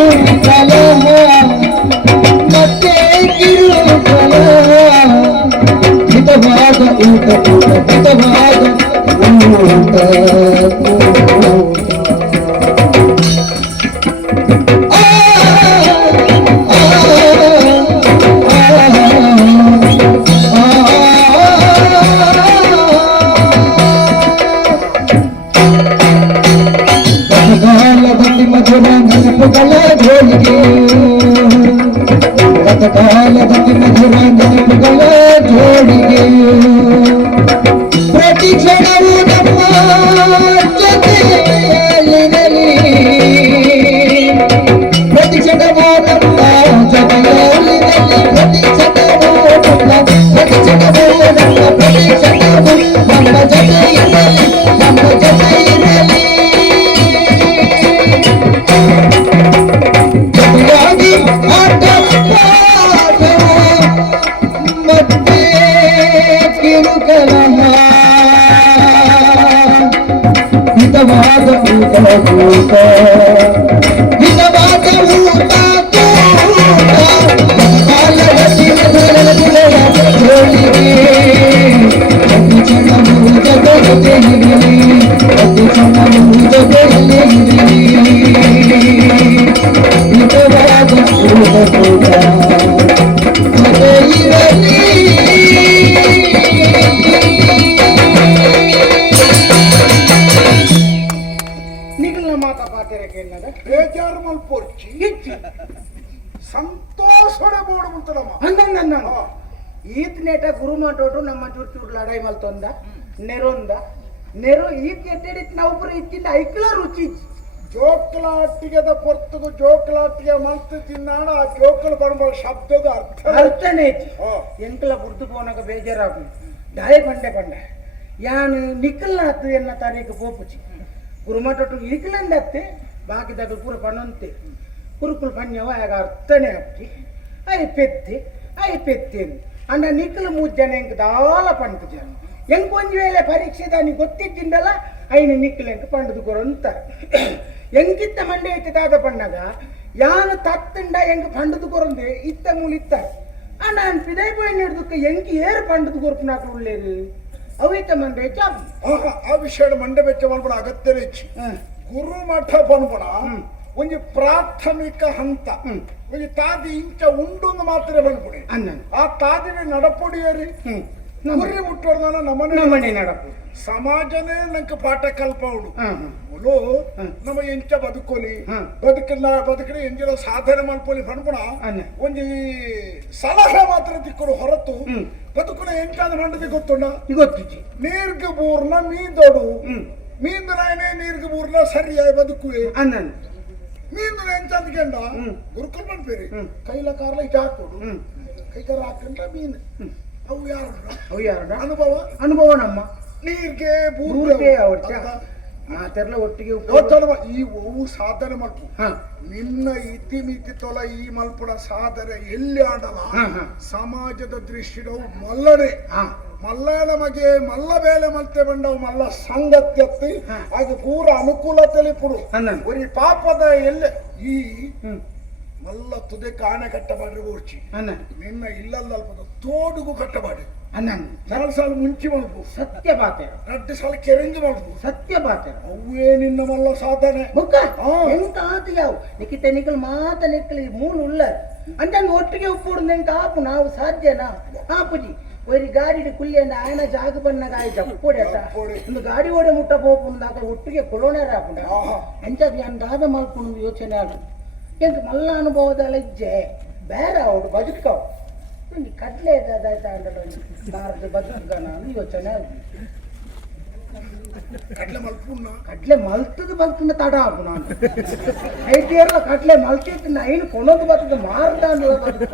ಕಿರುಕಲ ಮತ್ತೆ ಕಿರುಕಲ ಹಿತವಾದ ಊಟ ಹಿತವಾದ ಊಟ ನೆನಪುಗಳ ಜೋಳಿಗೆ ಗತಕಾಲದಲ್ಲಿ ಮಧುರ ನೆನಪುಗಳ ಜೋಳಿಗೆ ಪ್ರತಿ ಕ್ಷಣವೂ ನಮ್ಮ ಜೊತೆಯಲ್ಲಿರಲಿ ಪ್ರತಿ ಕ್ಷಣವೂ ನಮ್ಮ ಜೊತೆಯಲ್ಲಿರಲಿ ಪ್ರತಿ ಕ್ಷಣವೂ ನಮ್ಮ ಪ್ರತಿ ಕ್ಷಣವೂ ನಮ್ಮ ಜೊತೆಯಿರಲಿ ನಮ್ಮ ಜೊತೆಯಿರಲಿ ಹಿತವಾದ ಊಟ ಊಟ ಹಿತವಾದ ಊಟ ಜೋಳಿಗೆ ಪ್ರತಿ ಕ್ಷಣವೂ ಜೊತೆಯಿರಲಿ ಪ್ರತಿ ಕ್ಷಣವೂ ಜೊತೆಯಲ್ಲೇ ಇರಲಿ ಹಿತವಾದ ಊಟ ಊಟ ಜೊತೆಯಿರಲಿ ಬೇಜಾರು ಮಲ್ಪೊರ್ಚಿ ಸಂತೋಷಡೆ ಬೋಡು ಮುಂತಲಮ್ಮ ಅಂದಂಗ ಈತ್ ನೆಟ ಗುರು ಮಾಡೋಟು ನಮ್ಮ ಚೂರು ಚೂರು ಲಡಾಯಿ ಮಲ್ತೊಂದ ನೆರೊಂದ ನೆರು ಈತ್ ಎಟ್ಟಿಡಿತ್ ನಾವೊಬ್ರು ಇತ್ತಿಂದ ಐಕ್ಲ ರುಚಿ ಜೋಕ್ಲಾಟಿಗೆದ ಪೊರ್ತದು ಜೋಕ್ಲಾಟಿಗೆ ಮಲ್ತು ತಿನ್ನಾಣ ಆ ಜೋಕಲು ಬರುವ ಶಬ್ದದ ಅರ್ಥನೇ ಎಂಕಲ ಬುರ್ದು ಪೋನಾಗ ಬೇಜಾರಾಗು ಡಾಯ ಪಂಡೆ ಪಂಡೆ ಯಾನ್ ನಿಕ್ಕಲ್ನಾತ್ ಎನ್ನ ತಾರೀಕು ಪೋಪುಚಿ ಗುರುಮಟೋಟು ಈಕ್ಲಂದತ್ತೆ ಬಾಕಿ దగ్గర ಪೂರ ಪಣಂತೆ ಕುರುಕುಲು ಪಣ್ಯವ ಆಗ ಅರ್ಥನೇ ಆಗ್ತಿ ಐ ಪೆತ್ತೆ ಅಂಡ ನಿಕ್ಕಲು 3 ಜನ ಎಂಕ್ ದಾಲ ಪಂಡು ಜನ ಎಂಕ್ ಒಂಜಿ ವೇಳೆ ಪರೀಕ್ಷೆ ದಾನಿ ಗೊತ್ತಿದ್ದಿಂದಲ್ಲ ಐನು ನಿಕ್ಕಲು ಎಂಕ್ ಪಂಡದು ಕೊರಂತ ಎಂಕಿತ್ತ ಮಂಡೆ ಐತೆ ದಾದ ಪಣ್ಣಗ ಯಾನು ತತ್ತಂಡ ಎಂಕ್ ಪಂಡದು ಕೊರಂದೆ ಇತ್ತ ಮೂಲಿತ್ತ ನಾನು ಪಿದೈ ಪೋಯಿ ಹಿಡ್ದಕ್ಕೆ ಎಂಕಿ ಏರು ಪಂಡದು ಕೊರಪು ನಾಕು ಉಳ್ಳೇರು ಅವಿತ ಮಂಡೆ ಚಾಪ್ ಆ ವಿಷಯ ಮಂಡೆ ಬೆಚ್ಚ ಮಲ್ಪಣ ಅಗತ್ಯನೇ ಇಚ್ಚಿ ಗುರುಮಠ ಪನ್ಪುಣ ಒಂಜಿ ಪ್ರಾಥಮಿಕ ಹಂತ ಒಂಜಿ ತಾದಿ ಇಂಚ ಉಂಡು ಮಾತ್ರ ಪನ್ಪುಣಿ ಆ ತಾದಿನ ನಡಪೊಡಿಯರಿ ಗುರಿ ಮುಟ್ಟೋರ್ದಾನ ನಮ್ಮನೆ ನಡಪು ಸಮಾಜನೇ ನಂಗೆ ಪಾಠ ಕಲ್ಪವಡು ಅವಳು ನಮ್ಮ ಎಂಚ ಬದುಕೋಲಿ ಬದುಕಿನ ಎಂಜಿನ ಸಾಧನೆ ಮಲ್ಪೊಲಿ ಪನ್ಪುಣ ಒಂಜಿ ಸಲಹೆ ಮಾತ್ರ ತಿಕ್ಕರು ಹೊರತು ಬದುಕುನ ಎಂಚಾದ ಮಂಡದಿ ಗೊತ್ತುಂಡ ಗೊತ್ತಿಚ್ಚಿ ನೀರ್ಗ ಬೂರ್ನ ಮೀದೊಡು ಮೀಂದುನಾಯನೇ ನೀರ್ಗ ಬೂರ್ನ ಸರಿಯಾಗಿ ಬದುಕುವೆ ಮೀಂದು ಎಂಚಂದ್ಕೆಂಡ ಗುರುಕುಲ್ ಪನ್ಪೇರಿ ಕೈಲ ಕಾರ್ಲ ಇಟ್ಟು ಹಾಕೋಡು ಕೈಕರ ಹಾಕೊಂಡ್ರೆ ಮೀನು ಅವು ಯಾರು ಅನುಭವ ನಮ್ಮ ನೀರ್ಗೆ ಬೂರ್ಗೆ ಮಾತೆಲ್ಲ ಒಟ್ಟಿಗೆ ಈ ಅವು ಸಾಧನೆ ಮಲ್ಪು ನಿನ್ನ ಇತಿ ಮಿತಿ ತೊಲ ಈ ಮಲ್ಪುಡ ಸಾಧನೆ ಎಲ್ಲಿ ಆಡಲ್ಲ ಸಮಾಜದ ದೃಷ್ಟಿಡವು ಮಲ್ಲನೆ ಮಲ್ಲ ನಮಗೆ ಮಲ್ಲ ಬೇಲೆ ಮಲ್ತೆ ಬಂಡವು ಮಲ್ಲ ಸಂಗತ್ಯತ್ತಿ ಹಾಗೆ ಪೂರ ಅನುಕೂಲ ತಿಳಿಪುಡು ಒಂದು ಪಾಪದ ಎಲ್ಲ ಈ ಮಲ್ಲ ತುದೆ ಕಾಣೆ ಕಟ್ಟಬಾಡ್ರಿ ಓಡ್ಚಿ ನಿನ್ನ ಇಲ್ಲಲ್ಲಲ್ಪದ ತೋಡುಗು ಕಟ್ಟಬಾಡಿ ಎರಡು ಸಾಲ ಮುಂಚಿ ಮಲ್ಪು ಸತ್ಯ ಬಾತೆ 2 ಸಾಲ ಕೆರೆಂಗಿ ಮಲ್ಪು ಸತ್ಯ ಬಾತೆ ಅವೇ ನಿನ್ನ ಮಲ್ಲ ಸಾಧನೆ ಎಂತ ಆತಿಯಾವು ನಿಖಿತ ನಿಖಲ್ ಮಾತ ನಿಖಲಿ ಮೂಲು ಉಳ್ಳ ಅಂತ ಒಟ್ಟಿಗೆ ಉಪ್ಪುಡು ನೆಂಕ ಆಪು ನಾವು ಸಾಧ್ಯನಾ ಆಪುಜಿ ഒരു ഗാഡിയുടെ കുല്ലിയണ്ട ആയന ജാഗ് പണ്ണ കായ ജപ്പോടെട്ട ಒಂದು ಗಾಡಿ ಓಡೆ ಮುಟ್ಟ ಹೋಗ್ಕೊಂಡಾಗ ಒಟ್ಟಿಗೆ ಕೊಳೋಣರ ಹಾಕೊಂಡ ಎಂಚದು ಯಾನ್ ದಾದ ಮಾಡ್ಕೊಂಡು ಯೋಚನೆ ಆಗ ಎಂತ ಮಲ್ಲ ಅನುಭವದಲ್ಲ ಇಜ್ಜೆ ಬೇರೆ ಅವಡು ಬದುಕವು ಒಂದು ಕಡ್ಲೆ ಅದಾಯ್ತ ಅಂಡಲು ನಾರ್ದು ಬದುಕ ನಾನು ಯೋಚನೆ ಆಗ ಕಡ್ಲೆ ಮಲ್ತದ ಬದುಕಿನ ತಡ ಹಾಕು ನಾನು ಐತಿಯರ್ಲ ಕಡ್ಲೆ ಮಲ್ತಿತ್ತು ಐನು ಕೊನೊಂದು ಬರ್ತದ ಮಾರ್ದ ಅನ್ನೋ ಬದುಕ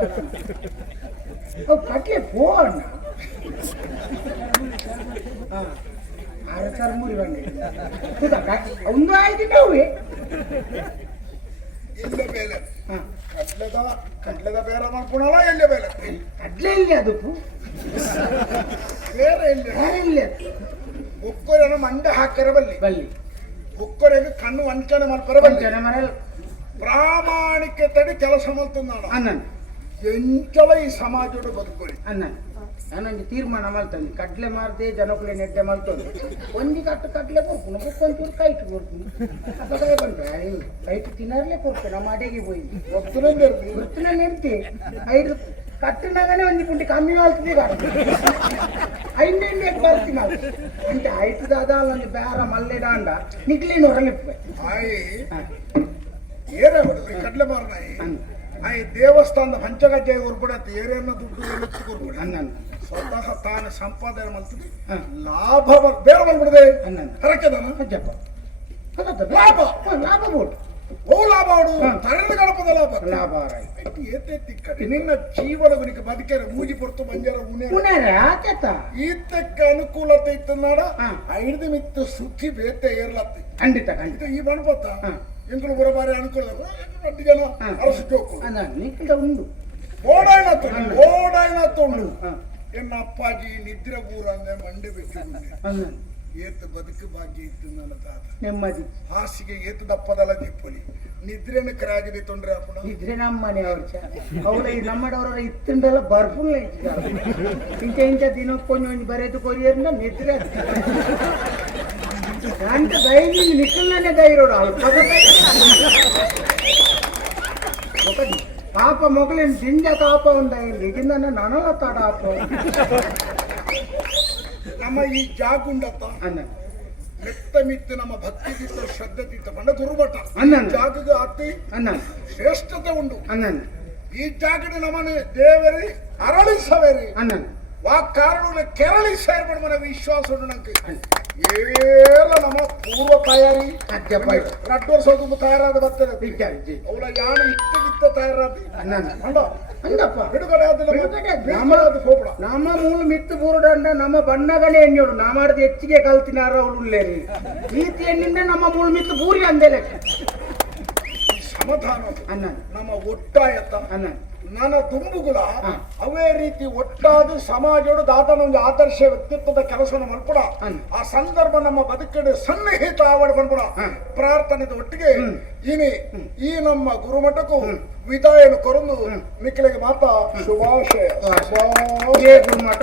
ಅವು ಕಡ್ಲೆ ಫೋನ್ ಅರಸರ್ ಮುರಿ ಬಂದೆ ಒಂದು ಆಯ್ತಿದ್ದವೆ ಇಲ್ಲ ಬೇಲೆ ಕಡ್ಲೆದ ಬೇರೆ ಮಾಡ್ಕೊಳಲ್ಲ ಎಲ್ಲಿ ಬೇಲೆ ಕಡ್ಲೆ ಇಲ್ಲಿ ಅದು ಬೇರೆ ಇಲ್ಲಿ ಒಕ್ಕರನ್ನು ಮಂಡೆ ಹಾಕರ ಬಲ್ಲಿ ಒಕ್ಕರಿಗೆ ಕಣ್ಣು ವಂಚನೆ ಮಾಡ್ತಾರೆ ಮರಲ್ ಪ್ರಾಮಾಣಿಕ ಕಾರಣಕ್ಕೆ ತಡಿ ಕೆಲಸ ಮಾಡ್తున్నాడు ಅಣ್ಣನ್ ಎಂಚಲ ಈ ಸಮಾಜದ ಬದುಕೊಳ್ಳಿ ಅಣ್ಣನ್ ನಾನೊಂದು ತೀರ್ಮಾನ ಮಾಡ್ತಾನೆ ಕಡ್ಲೆ ಮಾರ್ದೆ ಜನಕ್ಕಲೆ ನೆಡ್ಡೆ ಮಾಡ್ತಾನೆ ಒಂದಿ ಕಡ್ಲೆ ಕೊಡ್ಕೊಂಡು ಒಂಚೂರು ಕೈಟ್ ಕೊಡ್ತೀನಿ ಅದೇ ಬಂದ್ರೆ ಕೈಟ್ ತಿನ್ನರ್ಲೆ ಕೊಡ್ತೇನೆ ನಮ್ಮ ಅಡೆಗೆ ಹೋಗಿ ಗೊತ್ತಿಲ್ಲ ನೆಡ್ತಿ 5 కట్టినాగానే ఉంది పుంటి కమ్మి వెళ్తుంది అయిందండి ఎక్కువ అంటే 5 దాదాలు బేర మల్లెడాండ నిగిలిన ఒరలిపోయి ಏರವಡು ಕಡ್ಲೆ ಮಾರನಾಯಿ ಆಯ್ ದೇವಸ್ಥಾನದ ಪಂಚಗಜ್ಜೆ ಕೊರ್ಬಿಡತ್ತೆ ಏರೇನ ದುಡ್ಡು ಎತ್ತುಕೊರ್ಬಿಡ ಸ್ವತಃ ತಾನು ಸಂಪಾದನೆ ಮಾಡ್ತೀವಿ ಲಾಭ ಬೇರೆ ಬಂದ್ಬಿಡದೆ ಕರೆಕ್ಟೇನ ಲಾಭ ಲಾಭ ಬೋಟ್ ಓ ಲಾಭ ಅವಡು ತರಣ ಗಣಪದ ಲಾಭ ಲಾಭ ಏತೆತ್ತಿ ನಿನ್ನ ಜೀವನ ಗುಣಿಕ ಬದುಕೇರ ಮೂಜಿ ಪೊರ್ತು ಬಂಜಾರ ಈತಕ್ಕೆ ಅನುಕೂಲತೆ ಇತ್ತು ನಾಡ 5 ಮಿತ್ತು ಸುಖಿ ಬೇತೆ ಏರ್ಲತ್ತಿ ಖಂಡಿತ ಖಂಡಿತ ಈ ಬಣ್ಪತ್ತ ಎಂಕಲು ಬರಬಾರಿ ಅನುಕೂಲ 2 ಜನ ಅರಸು ಜೋಕು ಉಂಡು ಓಡಾಯ್ನ ತೊಂಡು ಎನ್ನ ಅಪ್ಪಾಜಿ ನಿದ್ರೆ ಬೂರ ಅಂದ್ರೆ ಮಂಡೆ ಬೆಚ್ಚು ಏತು ಬದುಕು ಭಾಗ್ಯ ಇತ್ತು ನನ್ನ ತಾತ ನೆಮ್ಮದಿ ಹಾಸಿಗೆ ಏತು ದಪ್ಪದಲ್ಲ ದಿಪ್ಪಲಿ ನಿದ್ರೆನ ಕರಾಗಿದೆ ತೊಂದ್ರೆ ಅಪ್ಪಣ ನಿದ್ರೆ ನಮ್ಮ ಮನೆ ಅವ್ರ ಅವಳ ನಮ್ಮಡವರ ಇತ್ತಂಡೆಲ್ಲ ಬರ್ಫುಲ್ ಇಂಚ ಇಂಚ ದಿನಕ್ಕೊಂದು ಬರೆದು ಕೊರಿಯರ್ನ ನಿದ್ರೆ ಅಂತ ಧೈರ್ಯ ನಿಕ್ಕಲ್ನೇ ಧೈರ್ಯ ఒకటి పాప మొగలిని దింజ తాప ఉండాలి ఇదిందన్న ననల తడాప ನಮ್ಮ ಈ ಜಾಗುಂಡತ್ತ ಅನ್ನ ಮೆತ್ತ ಮಿತ್ತು ನಮ್ಮ ಭಕ್ತಿ ತಿತ್ತ ಶ್ರದ್ಧೆ ತಿತ್ತ ಬಂಡ ಗುರುಮಠ ಅನ್ನ ಜಾಗದ ಅತ್ತಿ ಅನ್ನ ಶ್ರೇಷ್ಠತೆ ಉಂಡು ಅನ್ನ ಈ ಜಾಗದ ನಮ್ಮನೆ ದೇವರಿ ಅರಳಿಸವೇರಿ ಅನ್ನ ಆ ಕಾರಣ ಕೆರಳಿ ಸೇರ್ಬಡ ಮನ ವಿಶ್ವಾಸ ಉಂಡು ನಂಗೆ ಏಲ ನಮ್ಮ ಪೂರ್ವ ತಯಾರಿ 2 ವರ್ಷ ತಯಾರಾದ ಬರ್ತದೆ ಅವಳ ಯಾನು ಇತ್ತ ತಯಾರಾದ ಅಂದಪ್ಪ ಬಿಡುಗಡೆ ನಮ್ಮ ಮೂಲ ಮಿತ್ತು ಬೂರುಡಂಡ ನಮ್ಮ ಬಣ್ಣಗನೇ ಎಣ್ಣೋಡು ನಾ ಮಾಡಿದ ಹೆಚ್ಚಿಗೆ ಕಲ್ತಿನಾರ ಅವಳು ಉಳ್ಳೇರಿ ರೀತಿ ಎಣ್ಣಿಂದ ನಮ್ಮ ಮೂಲ ಮಿತ್ತು ಬೂರಿ ಅಂದೇ ಲೆಕ್ಕ ಸಮಾಧಾನ ಅನ್ನ ನಮ್ಮ ಒಟ್ಟಾಯತ್ತ ಅನ್ನ ನನ್ನ ದುಂಬುಗುಲ ಅವೇ ರೀತಿ ಒಟ್ಟಾದ ಸಮಾಜೋಡು ದಾತನ ಒಂದು ಆದರ್ಶ ವ್ಯಕ್ತಿತ್ವದ ಕೆಲಸವನ್ನು ಮಲ್ಪಡ ಆ ಸಂದರ್ಭ ನಮ್ಮ ಬದುಕಿನ ಸನ್ನಿಹಿತ ಆವಡ ಬಂದ್ಬಿಡ ಪ್ರಾರ್ಥನೆದ ಒಟ್ಟಿಗೆ ಈ ನಮ್ಮ ಗುರುಮಠಕ್ಕೂ ವಿದಾಯನ ಕೊರಂದು ನಿಖಿಲಿಗೆ ಮಾತಾ ಶುಭಾಶಯ ಗುರುಮಠ